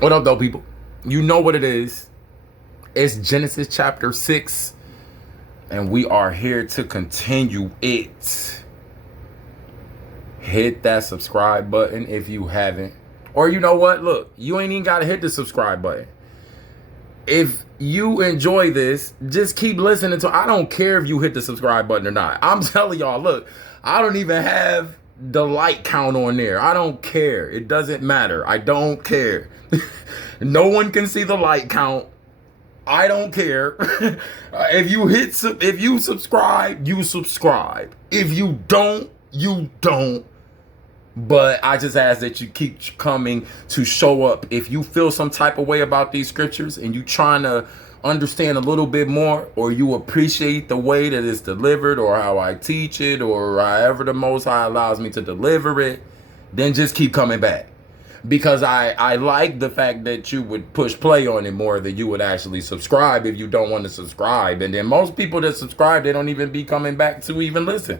What up, though, people? You know what it is. It's Genesis chapter 6, and we are here to continue it. Hit that subscribe button if you haven't. Or you know what? Look, you ain't even got to hit the subscribe button. If you enjoy this, just keep listening to. I don't care if you hit the subscribe button or not. I'm telling y'all, look, I don't even have the like count on there. I don't care. It doesn't matter. I don't care. No one can see the like count. I don't care. If you subscribe, you subscribe. If you don't, you don't. But I just ask that you keep coming to show up. If you feel some type of way about these scriptures and you trying to understand a little bit more, or you appreciate the way that it's delivered, or how I teach it, or however the Most High allows me to deliver it, then just keep coming back. Because I like the fact that you would push play on it more than you would actually subscribe if you don't want to subscribe. And then most people that subscribe, they don't even be coming back to even listen.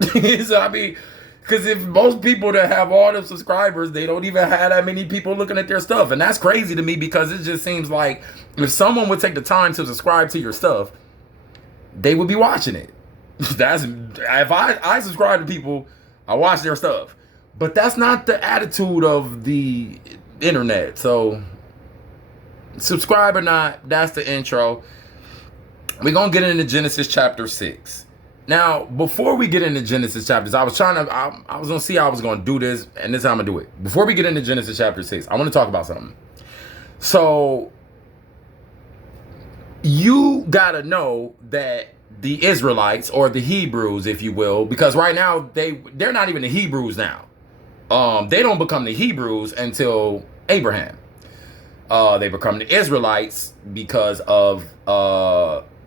So I mean, because if most people that have all the subscribers, they don't even have that many people looking at their stuff. And that's crazy to me, because it just seems like if someone would take the time to subscribe to your stuff, they would be watching it. That's if I subscribe to people, I watch their stuff. But that's not the attitude of the internet. So subscribe or not, that's the intro. We're going to get into Genesis chapter 6. Now, before we get into Genesis chapters, I was going to see how I was going to do this, and this is how I'm going to do it. Before we get into Genesis chapter 6, I want to talk about something. So you got to know that the Israelites, or the Hebrews, if you will, because right now they're not even the Hebrews now. They don't become the Hebrews until Abraham. They become the Israelites because of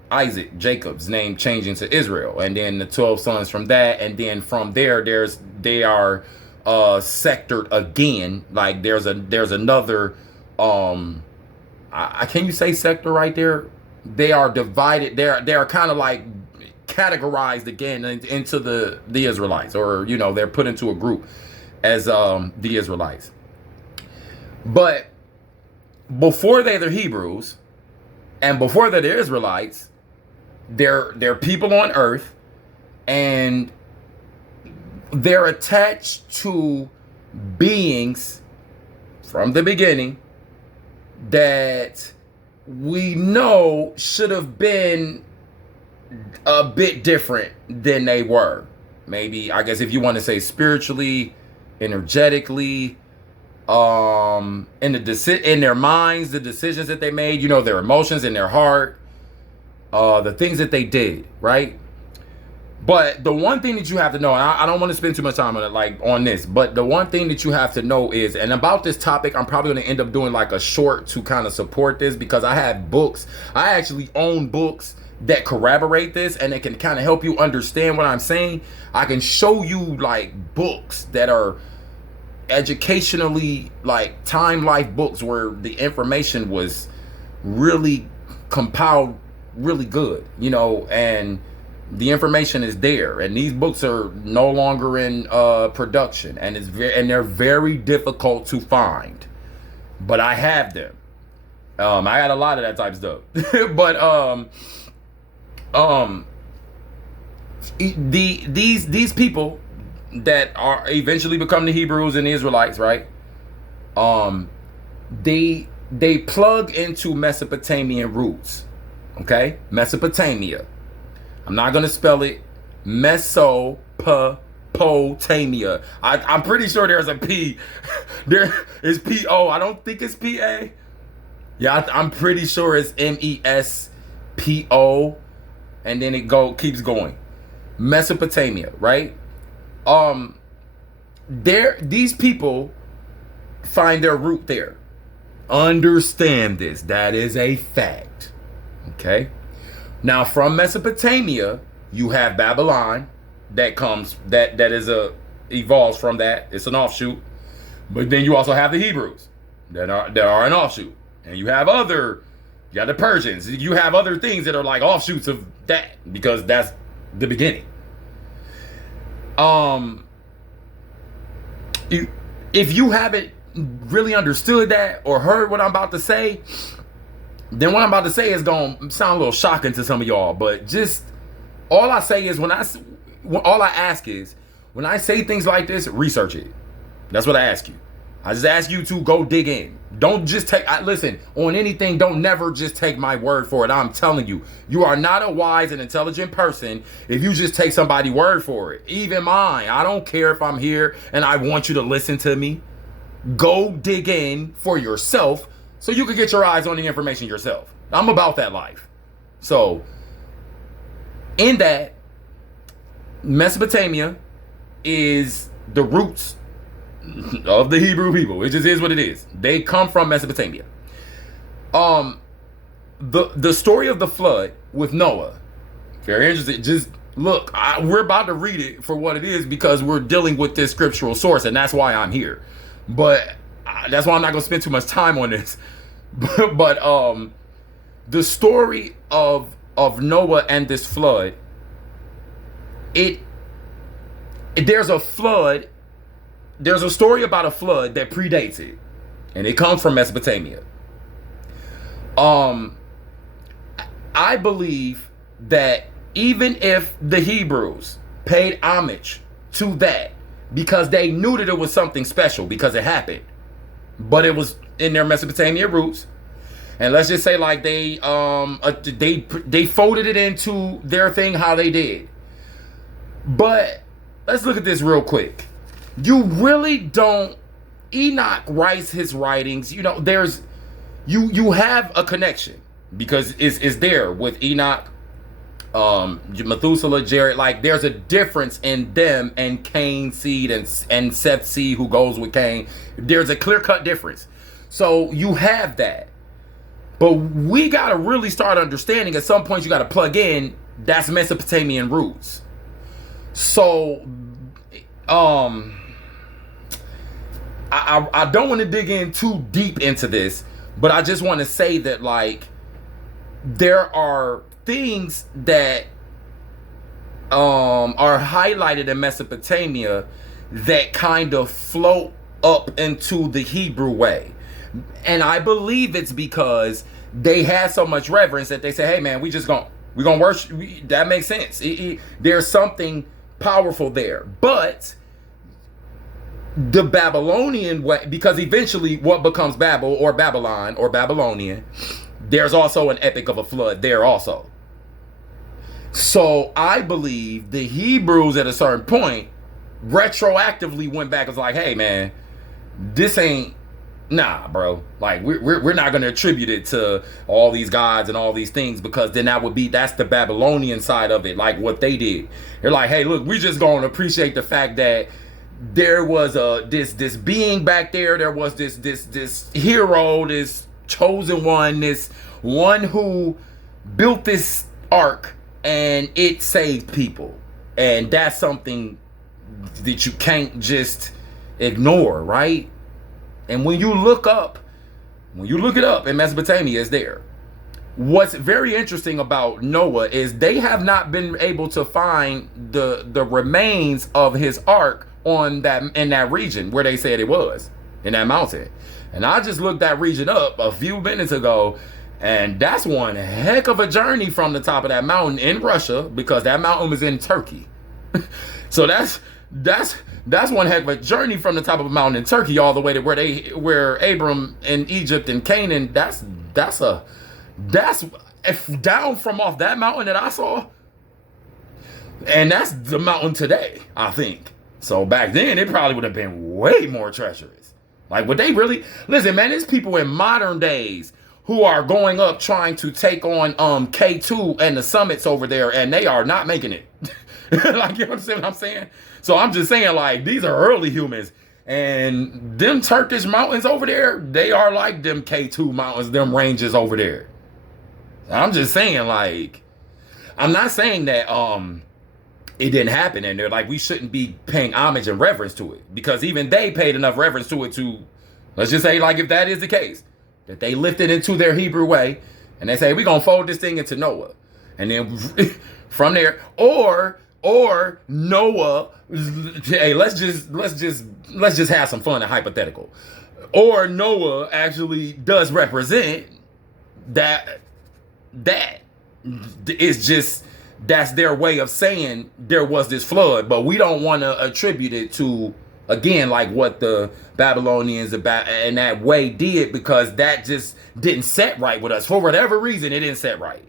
Isaac, Jacob's name changing to Israel, and then the 12 sons from that, and then from there, they are sectored again. Like there's another. Can you say sector right there? They are divided. They are kind of like categorized again into the Israelites, or they're put into a group as the Israelites. But before they're the Hebrews, and before they're the Israelites, they're people on earth, and they're attached to beings from the beginning that we know should have been a bit different than they were. Maybe, I guess, if you want to say spiritually, energetically, in their minds, the decisions that they made, their emotions in their heart, the things that they did, right? But the one thing that you have to know, and I don't want to spend too much time on it, on this, but the one thing that you have to know is, and about this topic, I'm probably going to end up doing like a short to kind of support this, because I have books. I actually own books that corroborate this, and it can kind of help you understand what I'm saying. I can show you like books that are educationally, like Time Life books, where the information was really compiled really good, and the information is there, and these books are no longer in production, and they're very difficult to find, but I have them. I got a lot of that type of stuff. But these people that are eventually become the Hebrews and the Israelites, right? They plug into Mesopotamian roots. Okay? Mesopotamia. I'm not gonna spell it. Mesopotamia. I'm pretty sure there's a P. There is P-O. I don't think it's P-A. Yeah, I'm pretty sure it's M-E-S-P-O. And then it keeps going. Mesopotamia, right? These people find their root there. Understand this. That is a fact. Okay? Now, from Mesopotamia, you have Babylon that evolves from that. It's an offshoot. But then you also have the Hebrews that are an offshoot. And you have the Persians. You have other things that are like offshoots of that, because that's the beginning. If you haven't really understood that or heard what I'm about to say, then what I'm about to say is gonna sound a little shocking to some of y'all. But just all I say is all I ask is when I say things like this, research it. That's what I ask you. I just ask you to go dig in. Don't just listen, on anything, don't never just take my word for it. I'm telling you, you are not a wise and intelligent person if you just take somebody's word for it. Even mine. I don't care if I'm here and I want you to listen to me. Go dig in for yourself so you can get your eyes on the information yourself. I'm about that life. So, in that, Mesopotamia is the roots of the Hebrew people. It just is what it is. They come from Mesopotamia. The story of the flood with Noah, very interesting. Just look, we're about to read it for what it is because we're dealing with this scriptural source, and that's why I'm here. But that's why I'm not going to spend too much time on this. But the story of Noah and this flood, there's a flood. There's a story about a flood that predates it, and it comes from Mesopotamia. I believe that even if the Hebrews paid homage to that because they knew that it was something special because it happened, but it was in their Mesopotamia roots, and let's just say like they folded it into their thing how they did. But let's look at this real quick. You really don't. Enoch writes his writings. You know, there's you have a connection because it's there with Enoch, Methuselah, Jared. Like there's a difference in them and Cain's seed and Seth's seed who goes with Cain. There's a clear-cut difference. So you have that, but we gotta really start understanding. At some point, you gotta plug in. That's Mesopotamian roots. So, I don't want to dig in too deep into this, but I just want to say that like there are things that are highlighted in Mesopotamia that kind of float up into the Hebrew way, and I believe it's because they had so much reverence that they say, "Hey man, we're gonna worship." That makes sense. There's something powerful there, but the Babylonian way, because eventually what becomes Babel or Babylon or Babylonian, there's also an epic of a flood there also. So I believe the Hebrews at a certain point retroactively went back and was like, hey man, this ain't, nah bro, like we're not going to attribute it to all these gods and all these things, because then that's the Babylonian side of it, like what they did. They're like, hey look, we just going to appreciate the fact that there was this being back there was this hero, this chosen one, this one who built this ark and it saved people, and that's something that you can't just ignore, right? And when you look it up in Mesopotamia, it's there. What's very interesting about Noah is they have not been able to find the remains of his ark in that region where they said it was, in that mountain. And I just looked that region up a few minutes ago, and that's one heck of a journey from the top of that mountain in Russia, because that mountain was in Turkey. So that's one heck of a journey from the top of a mountain in Turkey all the way to where Abram in Egypt and Canaan. That's down from off that mountain that I saw, and that's the mountain today, I think. So back then it probably would have been way more treacherous. Like, would they really listen, man? There's people in modern days who are going up trying to take on K2 and the summits over there, and they are not making it. Like, you understand what I'm saying? So I'm just saying, like, these are early humans, and them Turkish mountains over there, they are like them K2 mountains, them ranges over there. I'm just saying, like, I'm not saying that it didn't happen, and they're like, we shouldn't be paying homage and reverence to it, because even they paid enough reverence to it to, let's just say, like, if that is the case, that they lifted into their Hebrew way, and they say, we're gonna fold this thing into Noah, and then from there, or Noah, hey, let's just have some fun and hypothetical. or Noah actually does represent that is just, that's their way of saying there was this flood, but we don't want to attribute it to, again, like what the Babylonians about in that way did, because that just didn't set right with us. For whatever reason, it didn't set right.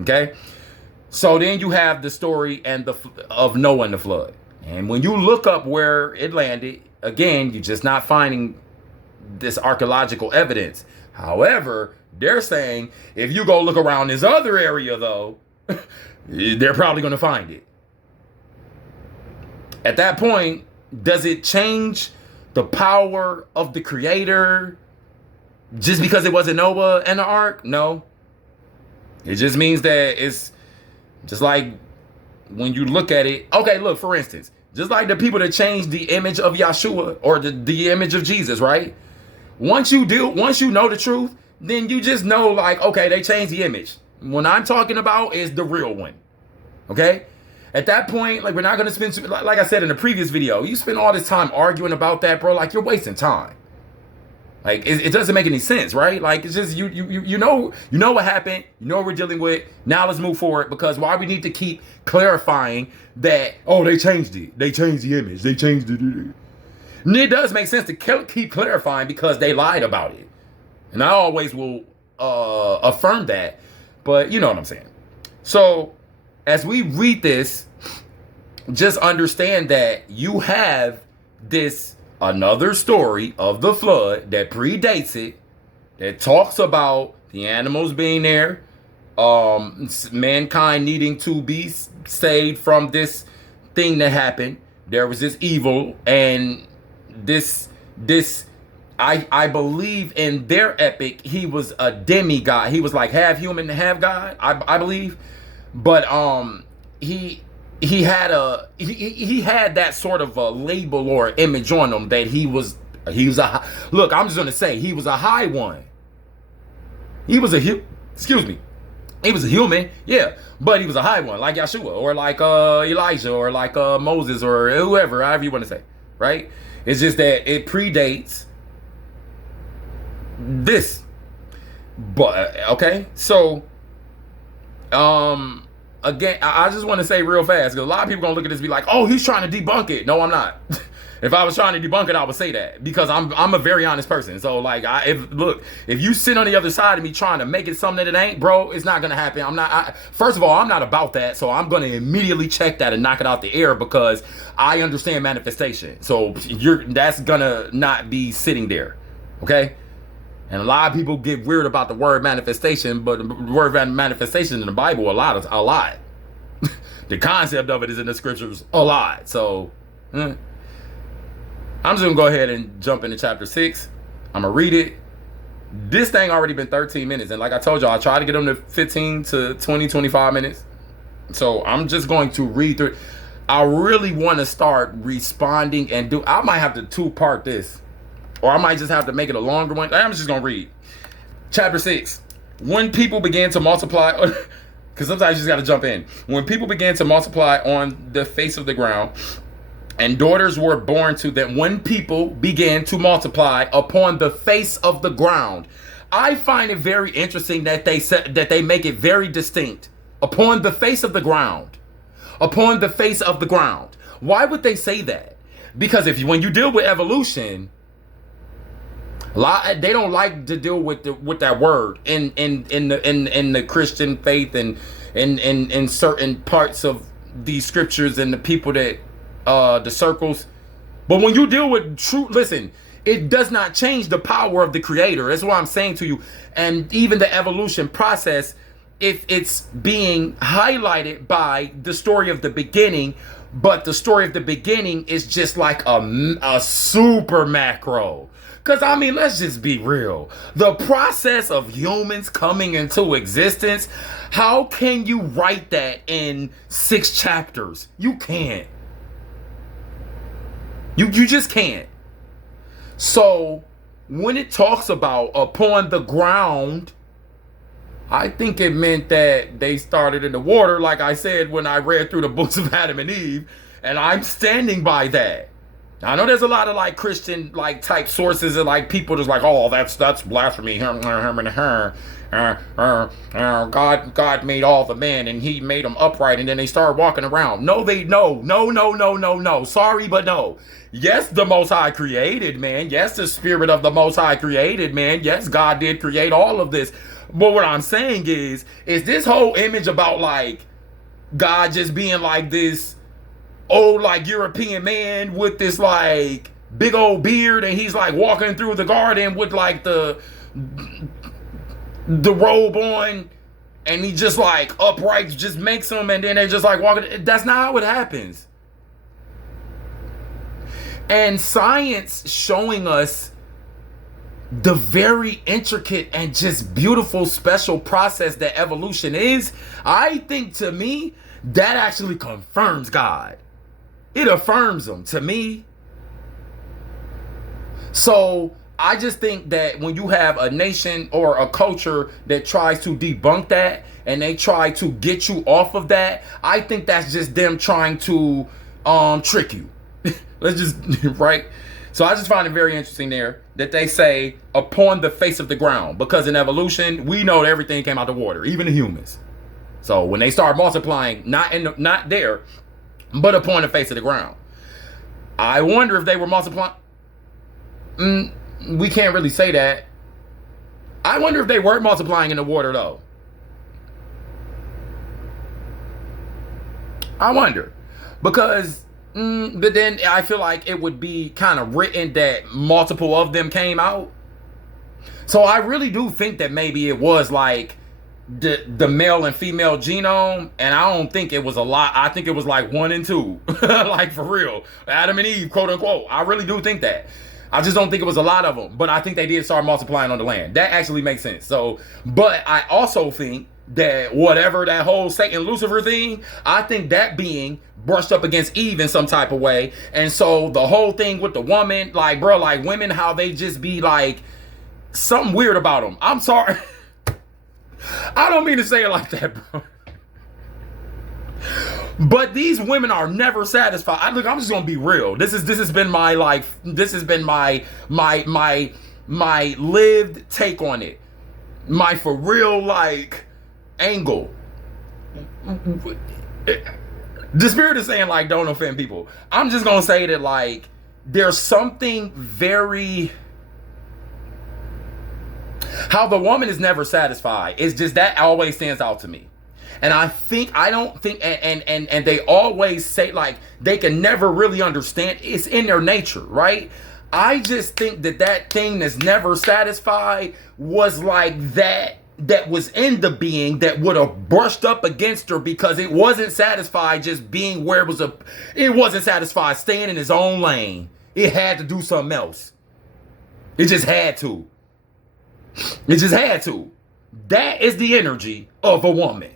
Okay? So then you have the story of Noah and the flood. And when you look up where it landed, again, you're just not finding this archaeological evidence. However, they're saying if you go look around this other area, though, they're probably going to find it. At that point, does it change the power of the Creator just because it wasn't Noah and the ark? No. It just means that it's just like when you look at it. Okay, look, for instance, just like the people that changed the image of Yahshua or the image of Jesus, right? Once you know the truth, then you just know, like, okay, they changed the image. What I'm talking about is the real one. Okay? At that point, like, we're not going to spend, like I said in the previous video, you spend all this time arguing about that, bro, like, you're wasting time. Like, it doesn't make any sense, right? Like, it's just, you know what happened. You know what we're dealing with. Now let's move forward, because why we need to keep clarifying that, oh, they changed it. They changed the image. They changed it. And it does make sense to keep clarifying because they lied about it. And I always will affirm that. But you know what I'm saying. So as we read this, just understand that you have this another story of the flood that predates it, that talks about the animals being there, mankind needing to be saved from this thing that happened. There was this evil, and this I believe in their epic, he was a demigod. He was like half human, half God, I believe. But he had that sort of a label or image on him that he was a, look, I'm just gonna say he was a high one. He was a human, yeah, but he was a high one, like Yahshua, or like Elijah, or like Moses, or whoever, however you want to say, right? It's just that it predates this. But okay, so again, I just want to say real fast, because a lot of people gonna look at this and be like, oh, he's trying to debunk it. No, I'm not. If I was trying to debunk it, I would say that, because I'm a very honest person. So like, if you sit on the other side of me trying to make it something that it ain't, bro, it's not gonna happen. First of all, I'm not about that, so I'm gonna immediately check that and knock it out the air, because I understand manifestation. So that's gonna not be sitting there, okay? And a lot of people get weird about the word manifestation, but the word manifestation in the Bible, a lot. The concept of it is in the scriptures a lot. So I'm just gonna go ahead and jump into chapter 6. I'm gonna read it. This thing already been 13 minutes, and like I told y'all, I try to get them to 15 to 20, 25 minutes. So I'm just going to read through it. I really want to start responding and I might have to 2-part this, or I might just have to make it a longer one. I'm just gonna read chapter 6. When people began to multiply, because sometimes you just got to jump in. When people began to multiply on the face of the ground, and daughters were born to them. When people began to multiply upon the face of the ground, I find it very interesting that they said that they make it very distinct. Upon the face of the ground. Upon the face of the ground. Why would they say that? Because when you deal with evolution, they don't like to deal with that word in the Christian faith and in certain parts of these scriptures and the people that the circles. But when you deal with truth, listen, it does not change the power of the Creator. That's what I'm saying to you. And even the evolution process, if it's being highlighted by the story of the beginning, but the story of the beginning is just like a super macro. Because, I mean, let's just be real. The process of humans coming into existence, how can you write that in 6 chapters? You can't. You just can't. So, when it talks about upon the ground, I think it meant that they started in the water, like I said when I read through the books of Adam and Eve, and I'm standing by that. I know there's a lot of like Christian like type sources and like people just like, oh, that's blasphemy. God made all the men and he made them upright, and then they started walking around. No. Sorry, but no. Yes, the Most High created man. Yes, the Spirit of the Most High created man. Yes, God did create all of this. But what I'm saying is this whole image about like God just being like this old like European man with this like big old beard, and he's like walking through the garden with like the robe on, and he just like upright just makes them, and then they just like walking. That's not how it happens. And science showing us the very intricate and just beautiful special process that evolution is, I think to me that actually confirms God. It affirms them to me. So I just think that when you have a nation or a culture that tries to debunk that and they try to get you off of that, I think that's just them trying to trick you. Let's just, right? So I just find it very interesting there that they say upon the face of the ground, because in evolution, we know that everything came out of the water, even the humans. So when they start multiplying, not there, but upon the face of the ground. I wonder if they were multiplying. We can't really say that. I wonder if they were multiplying in the water, though. I wonder. Because, but then I feel like it would be kind of written that multiple of them came out. So I really do think that maybe it was like the male and female genome, and I don't think it was a lot. I think it was like 1 and 2. Like for real. Adam and Eve, quote unquote. I really do think that. I just don't think it was a lot of them, but I think they did start multiplying on the land. That actually makes sense. So, but I also think that whatever that whole Satan Lucifer thing, I think that being brushed up against Eve in some type of way. And so the whole thing with the woman, like bro, like women, how they just be like something weird about them. I'm sorry. I don't mean to say it like that, bro. But these women are never satisfied. Look, I'm just gonna be real. This has been my life. This has been my lived take on it. My for real like angle. The Spirit is saying like don't offend people. I'm just gonna say that like there's something very. How the woman is never satisfied. It's just that always stands out to me. And I don't think, and they always say like they can never really understand. It's in their nature, right? I just think that thing that's never satisfied was like that was in the being that would have brushed up against her because it wasn't satisfied just being where it wasn't satisfied staying in its own lane. It had to do something else. It just had to. It just had to. That is the energy of a woman.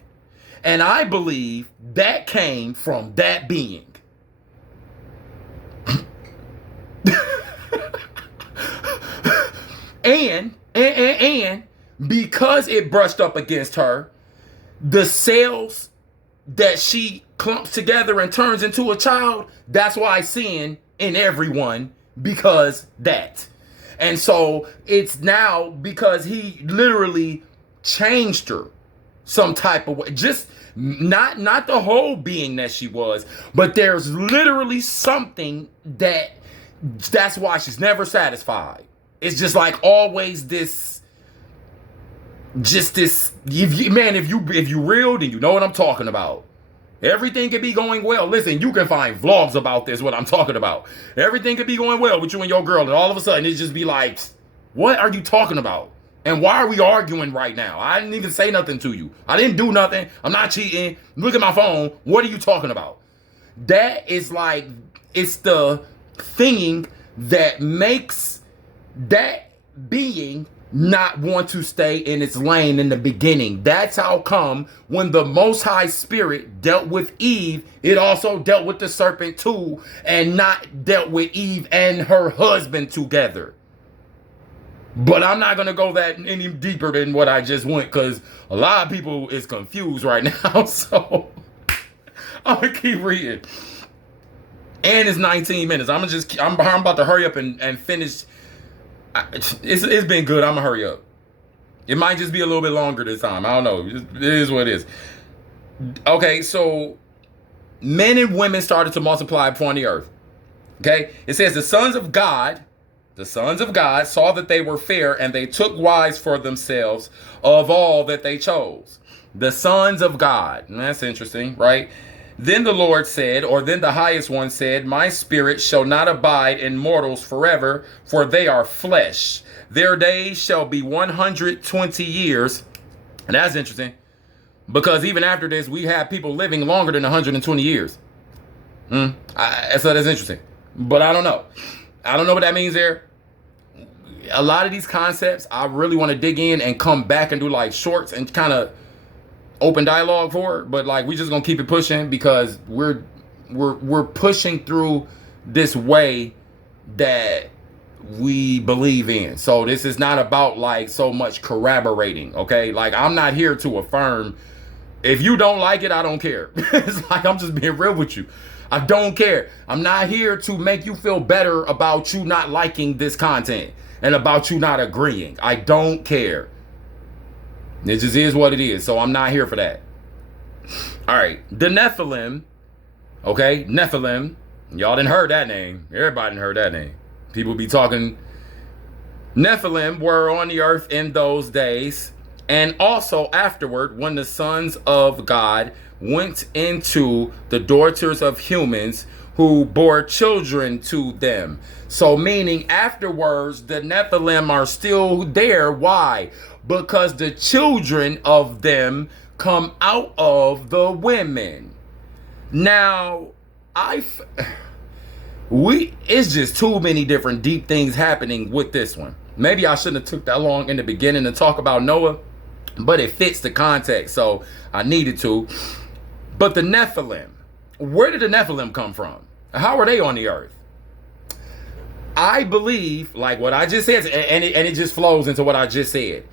And I believe that came from that being. and because it brushed up against her, the cells that she clumps together and turns into a child, that's why sin in everyone, because that. And so it's now because he literally changed her some type of way. Just not the whole being that she was, but there's literally something that's why she's never satisfied. It's just like always this. If you real, then you know what I'm talking about. Everything could be going well. Listen, you can find vlogs about this, what I'm talking about. Everything could be going well with you and your girl, and all of a sudden it just be like, what are you talking about? And why are we arguing right now? I didn't even say nothing to you. I didn't do nothing. I'm not cheating. Look at my phone. What are you talking about? That is like, it's the thing that makes that being not want to stay in its lane in the beginning. That's how come when the Most High Spirit dealt with Eve, it also dealt with the serpent too, and not dealt with Eve and her husband together. But I'm not going to go that any deeper than what I just went, because a lot of people is confused right now. So I'm going to keep reading. And it's 19 minutes. I'm about to hurry up and finish. It's been good. I'm gonna hurry up. It might just be a little bit longer this time. I don't know. It is what it is. Okay, so men and women started to multiply upon the earth. Okay, it says the sons of God saw that they were fair, and they took wives for themselves of all that they chose. The sons of God. That's interesting, right? Then the Lord said, or then the highest one said, my spirit shall not abide in mortals forever, for they are flesh. Their days shall be 120 years. And that's interesting, because even after this, we have people living longer than 120 years. So that's interesting. But I don't know. I don't know what that means there. A lot of these concepts, I really want to dig in and come back and do like shorts and kind of open dialogue for it. But like, we just gonna keep it pushing, because we're pushing through this way that we believe in. So this is not about like so much corroborating. Okay, like I'm not here to affirm. If you don't like it, I don't care. It's like, I'm just being real with you. I don't care. I'm not here to make you feel better about you not liking this content and about you not agreeing. I don't care. It just is what it is. So I'm not here for that. All right. The Nephilim. Okay. Nephilim. Y'all didn't heard that name. Everybody didn't heard that name. People be talking. Nephilim were on the earth in those days, and also afterward, when the sons of God went into the daughters of humans, who bore children to them. So meaning afterwards, the Nephilim are still there. Why? Because the children of them come out of the women. Now, it's just too many different deep things happening with this one. Maybe I shouldn't have took that long in the beginning to talk about Noah, but it fits the context, so I needed to. But the Nephilim, where did the Nephilim come from? How are they on the earth? I believe, like what I just said, and it just flows into what I just said.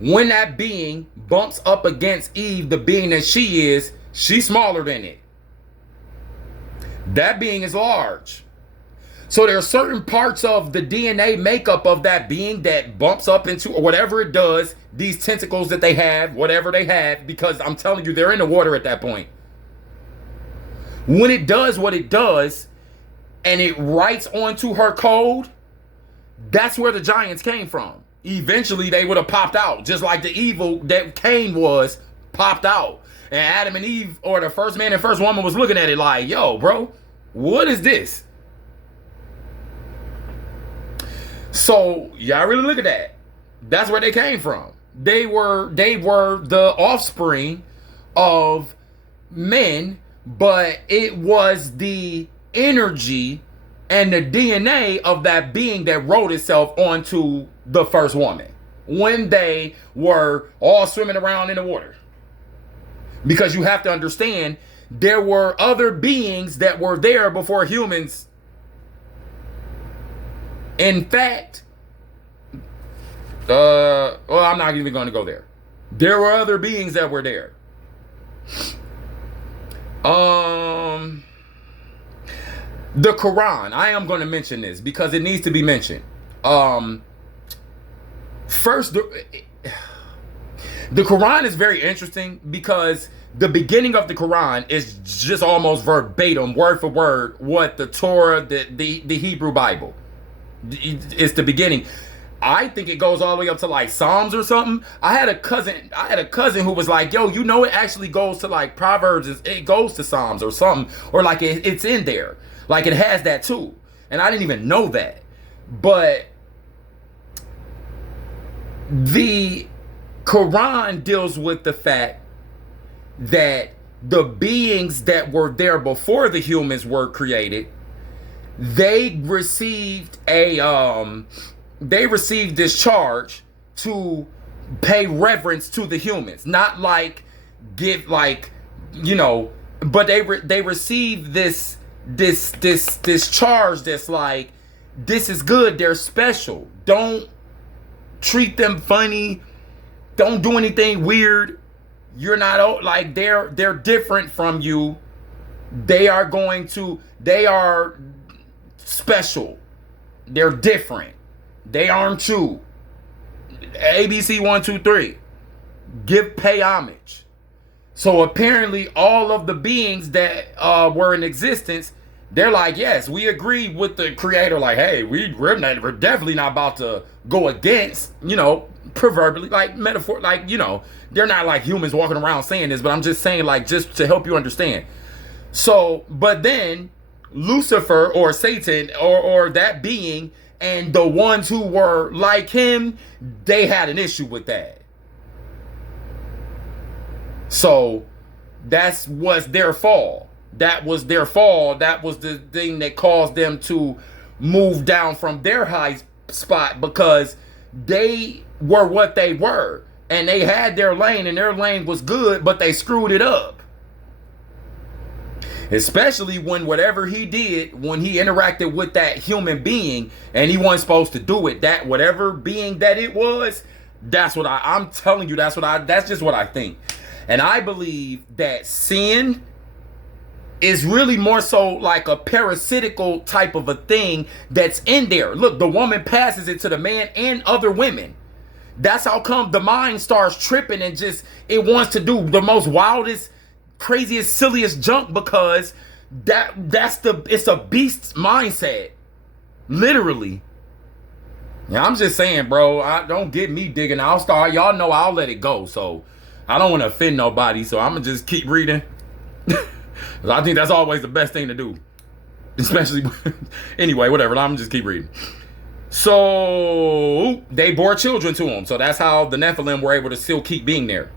When that being bumps up against Eve, the being that she is, she's smaller than it. That being is large. So there are certain parts of the DNA makeup of that being that bumps up into, or whatever it does, these tentacles that they have, whatever they have, because I'm telling you, they're in the water at that point. When it does what it does, and it writes onto her code, that's where the giants came from. Eventually, they would have popped out, just like the evil that Cain was popped out. And Adam and Eve, or the first man and first woman, was looking at it like, yo, bro, what is this? So, y'all really look at that. That's where they came from. They were the offspring of men, but it was the energy and the DNA of that being that wrote itself onto the first woman when they were all swimming around in the water. Because you have to understand, there were other beings that were there before humans. In fact, well, I'm not even going to go there. There were other beings that were there. The Quran, I am going to mention this because it needs to be mentioned. First, the Quran is very interesting because the beginning of the Quran is just almost verbatim, word for word, what the Torah, the Hebrew Bible. It's the beginning. I think it goes all the way up to like Psalms or something. I had a cousin who was like, yo, you know, it actually goes to like Proverbs. It goes to Psalms or something, or like it's in there. Like it has that too. And I didn't even know that. But the Quran deals with the fact that the beings that were there before the humans were created, they received this charge to pay reverence to the humans, not like give like, you know, but they received this charge that's like, this is good, they're special, don't treat them funny, don't do anything weird, you're not like they're different from you, They are special. They're different. They aren't you. ABC 1, 2, 3. Pay homage. So apparently all of the beings that were in existence, they're like, yes, we agree with the creator. Like, hey, we're definitely not about to go against, proverbially, like metaphor, like, they're not like humans walking around saying this, but I'm just saying, like, just to help you understand. So, but then Lucifer or Satan or that being and the ones who were like him, they had an issue with that. So that was their fall. That was their fall. That was the thing that caused them to move down from their high spot, because they were what they were. And they had their lane, and their lane was good, but they screwed it up. Especially when whatever he did, when he interacted with that human being, and he wasn't supposed to do it, that whatever being that it was, that's what I'm telling you, that's just what I think. And I believe that sin is really more so like a parasitical type of a thing that's in there. Look, the woman passes it to the man and other women. That's how come the mind starts tripping and just, it wants to do the most wildest, craziest, silliest junk, because it's a beast's mindset. Literally. Yeah, I'm just saying, bro, don't get me digging. Y'all know I'll let it go. So I don't want to offend nobody, so I'm gonna just keep reading. I think that's always the best thing to do. Especially, anyway, whatever, I'm gonna just keep reading. So they bore children to him. So that's how the Nephilim were able to still keep being there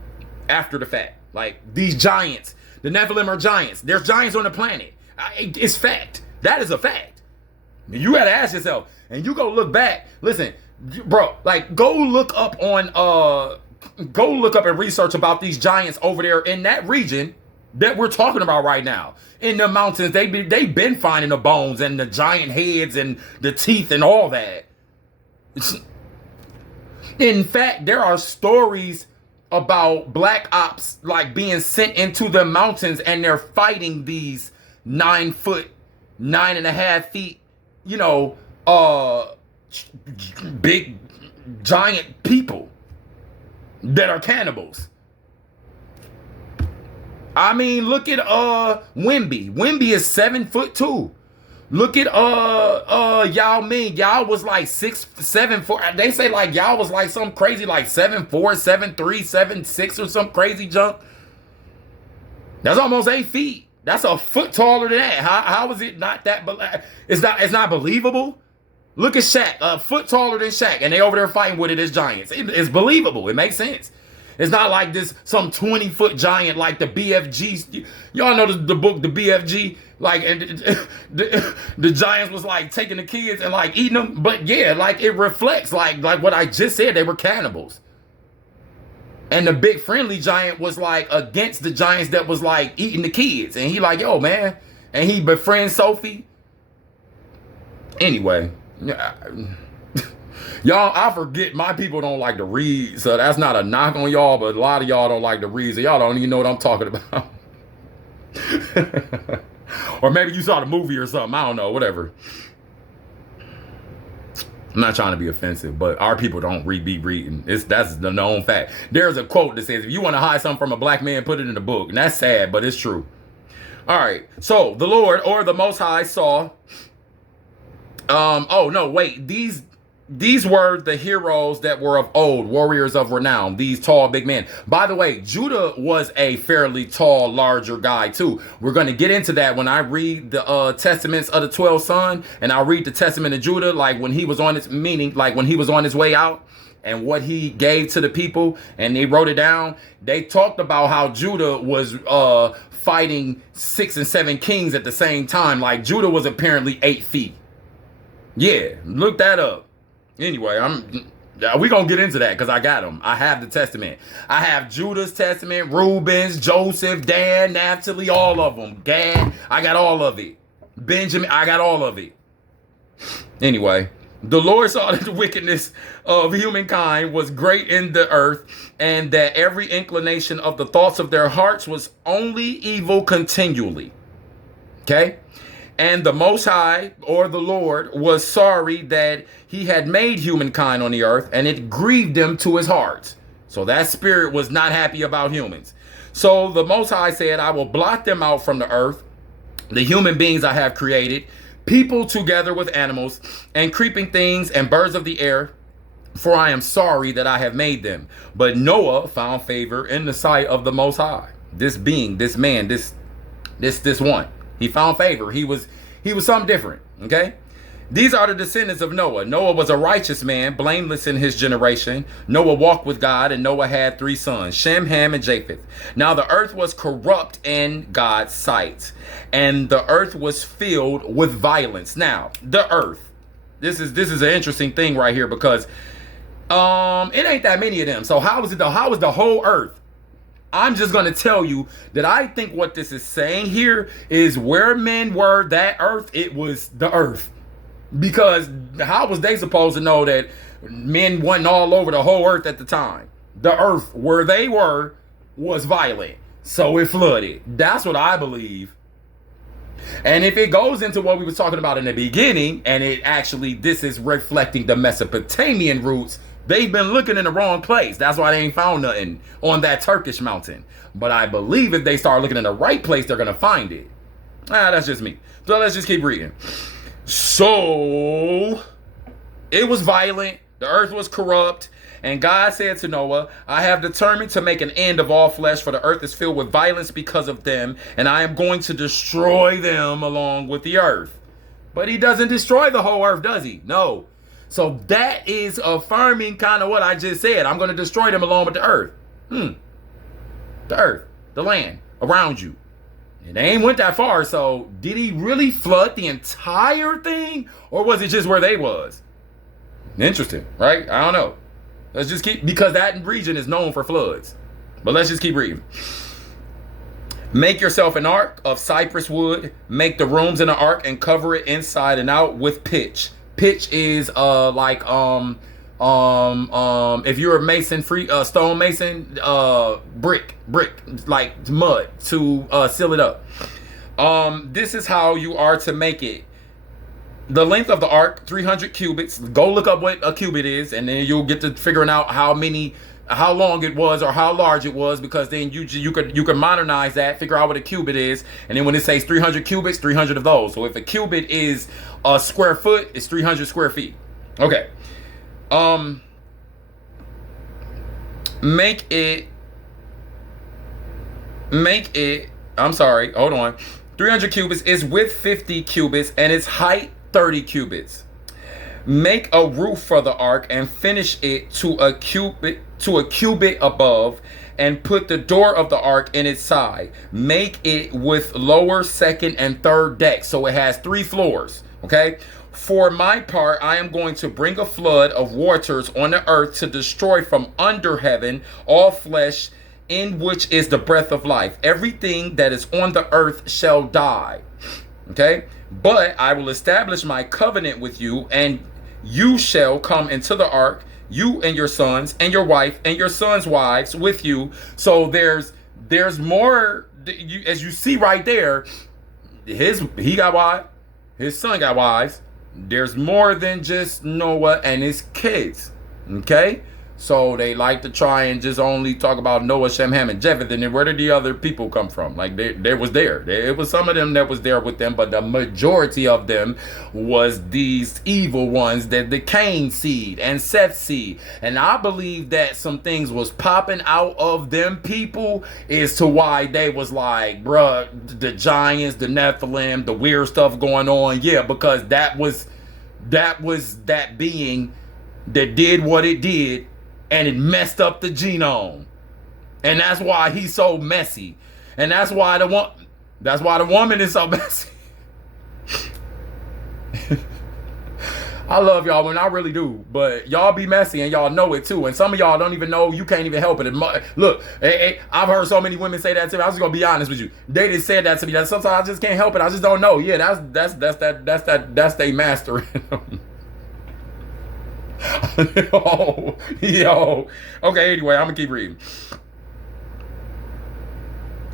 after the fact. Like, these giants, the Nephilim are giants. There's giants on the planet. It's fact. That is a fact. You gotta ask yourself, and you go look back. Listen, bro, like, go look up and research about these giants over there in that region that we're talking about right now. In the mountains, they've been finding the bones and the giant heads and the teeth and all that. In fact, there are stories about black ops like being sent into the mountains, and they're fighting these 9 foot, 9.5 feet, big giant people that are cannibals. I mean, look at Wimby. Wimby is 7'2". Look at Yao Ming. Yao was like 7'4". They say like Yao was like some crazy like 7'4", 7'3", 7'6", or some crazy junk. That's almost 8 feet. That's a foot taller than that. How is it not that? It's not believable. Look at Shaq, a foot taller than Shaq, and they over there fighting with it as giants. It's believable. It makes sense. It's not like this some 20-foot giant like the BFG. Y'all know the book, the BFG. Like, and the giants was like taking the kids and like eating them. But yeah, like, it reflects like what I just said. They were cannibals. And the big friendly giant was like against the giants that was like eating the kids. And he like, yo, man. And he befriends Sophie. Anyway. Y'all, I forget, my people don't like to read, so that's not a knock on y'all, but a lot of y'all don't like to read, so y'all don't even know what I'm talking about. Or maybe you saw the movie or something, I don't know, whatever. I'm not trying to be offensive, but our people don't be reading. That's the known fact. There's a quote that says, if you want to hide something from a black man, put it in a book. And that's sad, but it's true. All right, so the Lord, or the Most High, saw... These were the heroes that were of old, warriors of renown, these tall, big men. By the way, Judah was a fairly tall, larger guy too. We're going to get into that when I read the testaments of the 12 sons, and I'll read the testament of Judah, like when he was on his way out and what he gave to the people, and they wrote it down. They talked about how Judah was fighting 6 and 7 kings at the same time. Like, Judah was apparently 8 feet. Yeah, look that up. Anyway, we gonna get into that because I got them. I have the testament. I have Judah's testament, Reuben's, Joseph, Dan, Naphtali, all of them. Gad, I got all of it. Benjamin, I got all of it. Anyway, the Lord saw that the wickedness of humankind was great in the earth, and that every inclination of the thoughts of their hearts was only evil continually. Okay. And the Most High, or the Lord, was sorry that he had made humankind on the earth, and it grieved him to his heart. So that spirit was not happy about humans. So the Most High said, I will blot them out from the earth, the human beings I have created, people together with animals, and creeping things and birds of the air, for I am sorry that I have made them. But Noah found favor in the sight of the Most High. This being, this man, this one. He found favor. He was something different. Okay. These are the descendants of Noah. Noah was a righteous man, blameless in his generation. Noah walked with God, and Noah had 3 sons, Shem, Ham, and Japheth. Now the earth was corrupt in God's sight, and the earth was filled with violence. Now, the earth. This is an interesting thing right here, because it ain't that many of them. So how is the whole earth? I'm just going to tell you that I think what this is saying here is where men were, that earth, it was the earth. Because how was they supposed to know that men wasn't all over the whole earth at the time? The earth where they were was violent, so it flooded. That's what I believe. And if it goes into what we were talking about in the beginning, and this is reflecting the Mesopotamian roots, they've been looking in the wrong place. That's why they ain't found nothing on that Turkish mountain. But I believe if they start looking in the right place, they're going to find it. That's just me. So let's just keep reading. So it was violent. The earth was corrupt. And God said to Noah, I have determined to make an end of all flesh, for the earth is filled with violence because of them, and I am going to destroy them along with the earth. But he doesn't destroy the whole earth, does he? No. So that is affirming kind of what I just said. I'm going to destroy them along with the earth. The earth, the land around you. And they ain't went that far. So did he really flood the entire thing? Or was it just where they was? Interesting, right? I don't know. Let's just keep, because that region is known for floods. But let's just keep reading. Make yourself an ark of cypress wood. Make the rooms in the ark and cover it inside and out with pitch. Pitch is if you're a mason, stone mason, brick, like mud to seal it up. This is how you are to make it. The length of the ark, 300 cubits. Go look up what a cubit is, and then you'll get to figuring out how long it was or how large it was, because then you could modernize that, figure out what a cubit is, and then when it says 300 cubits, 300 of those. So if a cubit is a square foot, it's 300 square feet. Okay. Make it. I'm sorry. Hold on. 300 cubits is width 50 cubits and its height 30 cubits. Make a roof for the ark and finish it to a cubit above, and put the door of the ark in its side. Make it with lower, second, and third decks, so it has 3 floors. Okay. For my part, I am going to bring a flood of waters on the earth to destroy from under heaven all flesh, in which is the breath of life. Everything that is on the earth shall die. Okay. But I will establish my covenant with you, and you shall come into the ark, you and your sons and your wife and your sons' wives with you. So there's more, as you see right there. He got wives, his son got wives. There's more than just Noah and his kids. Okay. So they like to try and just only talk about Noah, Shem, Ham, and Japheth. And then where did the other people come from? Like there was there. It was some of them that was there with them, but the majority of them was these evil ones, that the Cain seed and Seth seed. And I believe that some things was popping out of them people as to why they was like, bruh, the giants, the Nephilim, the weird stuff going on. Yeah, because that was that being that did what it did. And it messed up the genome. And that's why he's so messy. And that's why the woman is so messy. I love y'all, and I really do. But y'all be messy, and y'all know it too. And some of y'all don't even know, you can't even help it. Look, I've heard so many women say that to me. I was just gonna be honest with you. They just said that to me. That sometimes I just can't help it. I just don't know. Yeah, that's they mastering them. yo. Okay, anyway, I'm gonna keep reading.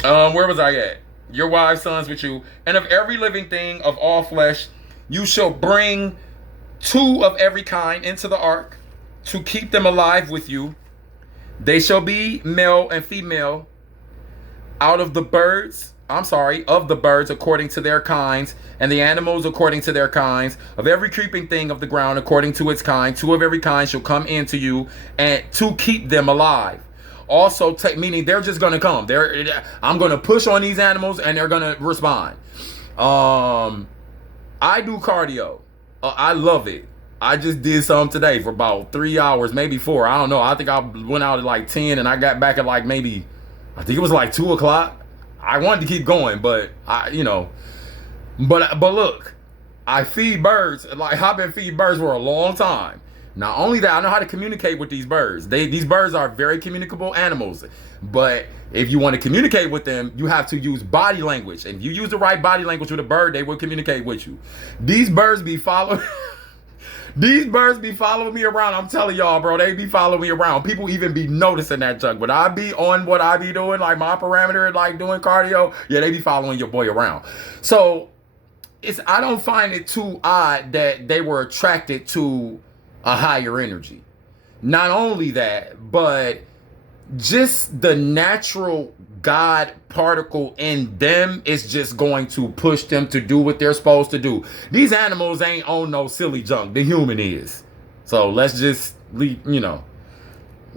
Where was I at? your wives, sons with you, and of every living thing of all flesh, you shall bring 2 of every kind into the ark to keep them alive with you. They shall be male and female of the birds according to their kinds, and the animals according to their kinds, of every creeping thing of the ground according to its kind. 2 of every kind shall come into you, and to keep them alive. Also, meaning they're just gonna come. I'm gonna push on these animals, and they're gonna respond. I do cardio. I love it. I just did some today for about 3 hours, maybe 4. I don't know. I think I went out at like 10, and I got back at like maybe, I think it was like 2 o'clock. I wanted to keep going, but but look, I feed birds. Like, I've been feeding birds for a long time. Not only that, I know how to communicate with these birds. These birds are very communicable animals. But if you want to communicate with them, you have to use body language. And if you use the right body language with a bird, they will communicate with you. These birds be following. These birds be following me around. I'm telling y'all, bro, they be following me around. People even be noticing that junk. But I be on what I be doing, like my parameter, like doing cardio. Yeah, they be following your boy around. So I don't find it too odd that they were attracted to a higher energy. Not only that, but just the natural God particle in them is just going to push them to do what they're supposed to do. These animals ain't on no silly junk. The human is. So let's just leave,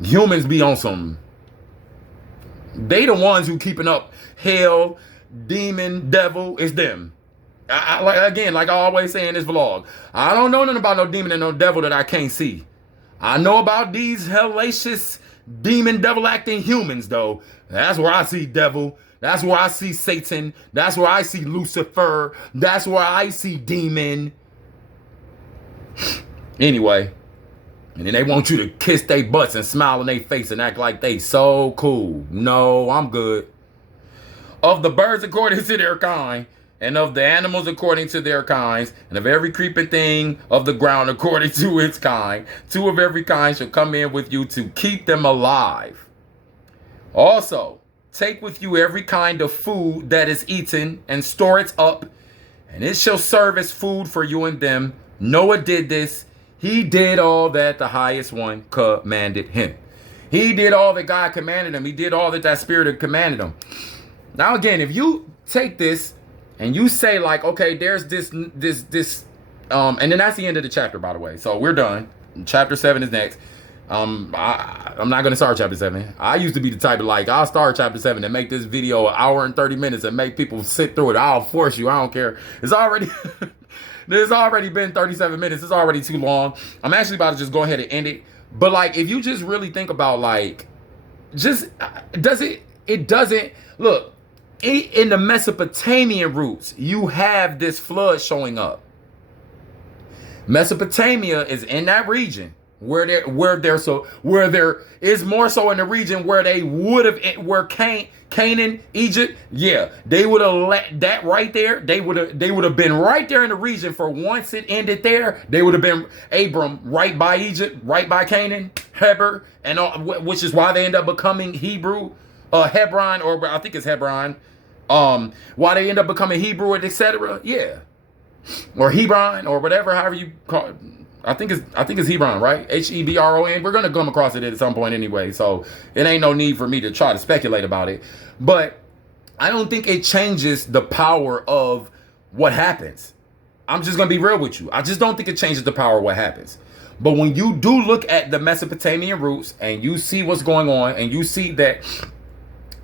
humans be on some. They the ones who keeping up hell, demon, devil, is them. Like I always say in this vlog, I don't know nothing about no demon and no devil that I can't see. I know about these hellacious demon devil acting humans, though. That's where I see devil. That's where I see Satan. That's where I see Lucifer. That's where I see demon. Anyway, and then they want you to kiss their butts and smile in their face and act like they so cool. No, I'm good. Of the birds according to their kind, and of the animals according to their kinds, and of every creeping thing of the ground according to its kind, 2 of every kind shall come in with you to keep them alive. Also, take with you every kind of food that is eaten, and store it up, and it shall serve as food for you and them. Noah did this. He did all that the highest one commanded him. He did all that God commanded him. He did all that Spirit had commanded him. Now again, if you take this and you say like, okay, there's this, and then that's the end of the chapter, by the way. So we're done. Chapter 7 is next. I'm not going to start chapter 7. I used to be the type of like, I'll start chapter 7 and make this video an hour and 30 minutes and make people sit through it. I'll force you. I don't care. It's already, there's already been 37 minutes. It's already too long. I'm actually about to just go ahead and end it. But like, if you just really think about like, it doesn't, look, in the Mesopotamian roots, you have this flood showing up. Mesopotamia is in that region where there is more so in the region where they would have, where Canaan, Egypt, yeah, they would have let that right there. They would have been right there in the region for once it ended there. They would have been Abram right by Egypt, right by Canaan, Heber, and all, which is why they end up becoming Hebron, or I think it's Hebron. Why they end up becoming Hebrew, etc. Yeah, or Hebron, or whatever, however you call it. I think it's Hebron, right? Hebron. We're gonna come across it at some point anyway, so it ain't no need for me to try to speculate about it. But I don't think it changes the power of what happens. I'm just gonna be real with you. I just don't think it changes the power of what happens. But when you do look at the Mesopotamian roots and you see what's going on, and you see that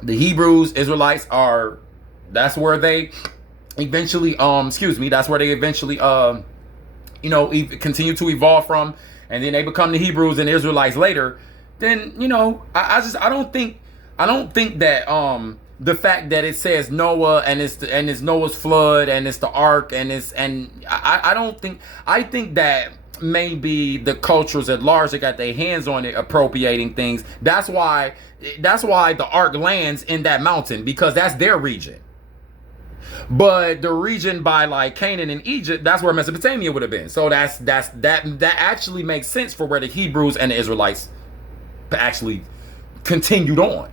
the Hebrews, Israelites that's where they eventually continue to evolve from, and then they become the Hebrews and Israelites later. Then I don't think that the fact that it says Noah and it's Noah's flood and it's the ark I think that maybe the cultures at large that got their hands on it appropriating things. That's why the ark lands in that mountain, because that's their region. But the region by like Canaan and Egypt, that's where Mesopotamia would have been. So that actually makes sense for where the Hebrews and the Israelites actually continued on,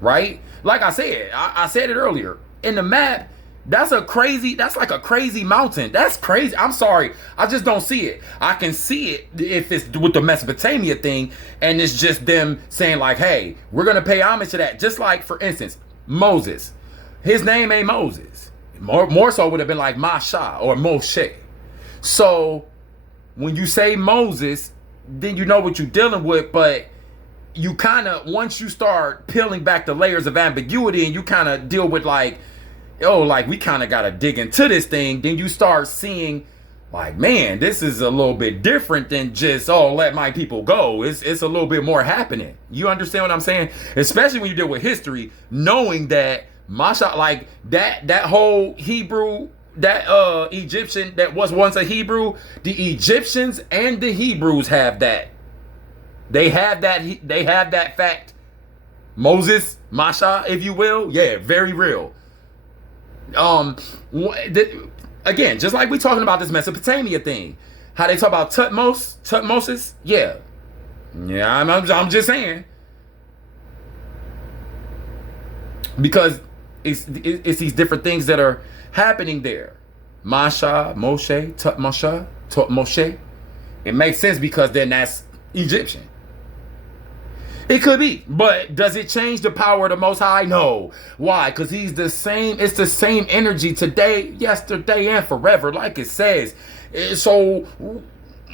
right? Like I said, I said it earlier. in the map, that's like a crazy mountain. That's crazy. I'm sorry. I just don't see it. I can see it if it's with the Mesopotamia thing, and it's just them saying like, hey, we're going to pay homage to that. Just like, for instance, Moses. His name ain't Moses. More so would have been like Masha or Moshe. So when you say Moses, then you know what you're dealing with, but you kind of, once you start peeling back the layers of ambiguity and you kind of deal with like, oh, like we kind of got to dig into this thing, then you start seeing like, man, this is a little bit different than just, oh, let my people go. It's a little bit more happening. You understand what I'm saying? Especially when you deal with history, knowing that Masha, like that whole Hebrew, that Egyptian that was once a Hebrew, the Egyptians and the Hebrews have that. They have that fact. Moses, Masha, if you will. Yeah, very real. Again, just like we talking about this Mesopotamia thing, how they talk about Tutmosis. Yeah, I'm just saying, because it's these different things that are happening there. Masha, Moshe, Tutmoshe. It makes sense because then that's Egyptian. It could be, but does it change the power of the Most High? No. Why? Because he's the same. It's the same energy today, yesterday, and forever, like it says. So,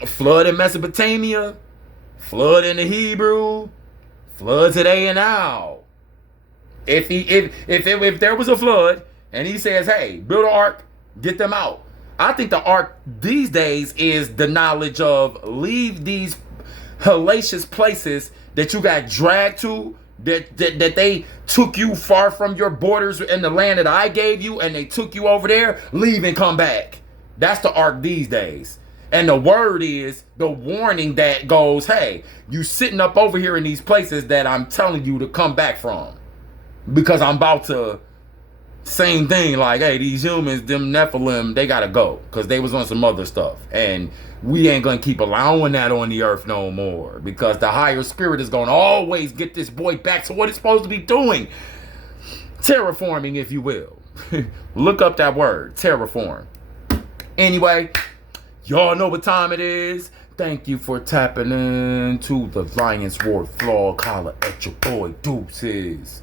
flood in Mesopotamia, flood in the Hebrew, flood today and now. If there was a flood and he says, hey, build an ark, get them out. I think the ark these days is the knowledge of leave these hellacious places that you got dragged to, that they took you far from your borders in the land that I gave you, and they took you over there, leave and come back. That's the ark these days. And the word is the warning that goes, hey, you sitting up over here in these places that I'm telling you to come back from. Because I'm about to, same thing, like, hey, these humans, them Nephilim, they gotta go. Because they was on some other stuff. And we ain't gonna keep allowing that on the earth no more. Because the higher spirit is gonna always get this boy back to what it's supposed to be doing. Terraforming, if you will. Look up that word, terraform. Anyway, y'all know what time it is. Thank you for tapping into the Lion's Roar Vlog. Holla at your boy Deuces.